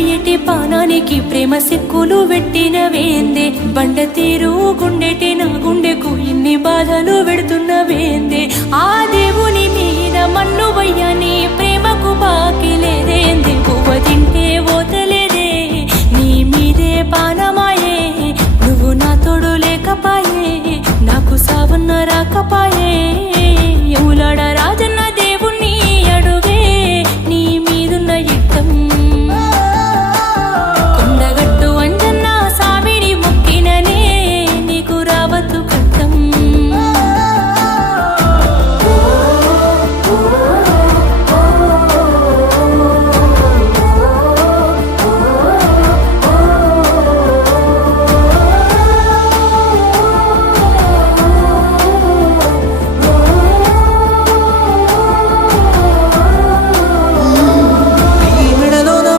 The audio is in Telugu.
పొయ్యటి పానానికి ప్రేమ సిక్కులు పెట్టినవేందే బండ తీరు గుండెటి నా గుండెకు ఇన్ని బాధలు పెడుతున్నవేందే ఆ దేవుని మీద మన్ను